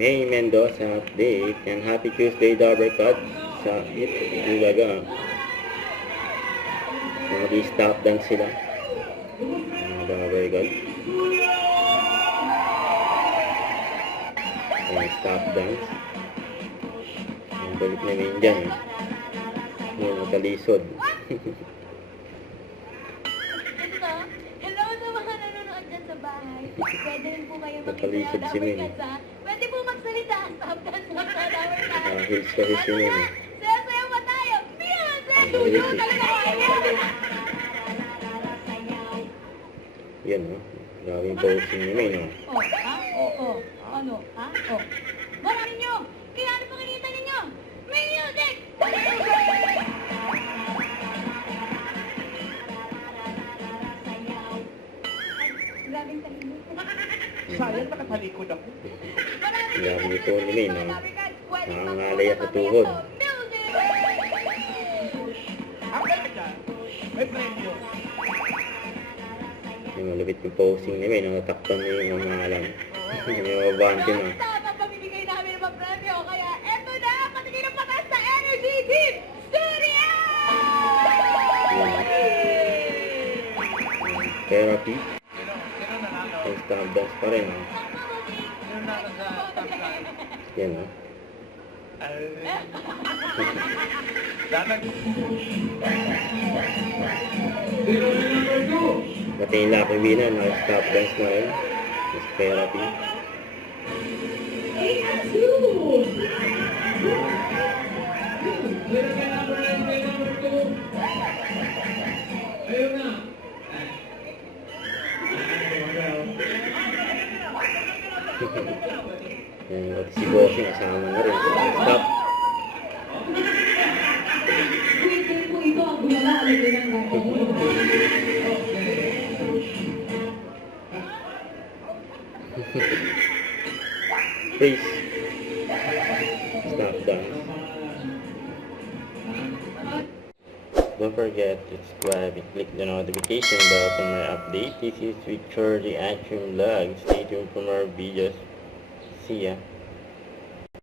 May Mendoza update. And happy Tuesday, Dabber Cut. Sa Ilaga. Mag-i-stop dance sila. Mga Dabber Cut. Stop dance. Ang balik na yun dyan. Yung nakalisod. Hello sa mga nanonood dyan sa bahay. Pwede rin po kayo Nakalisod si Min. Pwede po magsalita. Stop dance mo sa Dabber Cut. Hills kasi si Min. Sayaw ba tayo? Music! Tuyo talaga kayo! Yan, no? Gawing posing ni Min, no? Oh, ha? Oh. Ano? Ha? Oh. Marami nyo! Kaya ano pakikita ninyo? May music! Grabing tahimik. Sayang nakatalikod ako. Grabe ito ni Min, no? Nangangalaya sa tuhod. Ang ganda dyan, may premyo. Yung malapit yung posing ni Min, nakatakpan niya yung mamahalan. Yung mabante, no? Ang pamimigay namin ng premyo, kaya eto na! Patigil ang patas sa Energy Team Studio! Therapy. Sino nanalo? Yung stop dance pa rin, no? Sino nanalo sa top line? Yan, no? Dapat Pati yung Lucky Winner, naka-stop dance na rin. Yung therapy. Yan, pati si Bossing kasama na rin. Stop. Please. Stop dance. Don't forget to subscribe and click the notification bell for my update. This is Victor the Action Vlog. Stay tuned for more videos. See ya.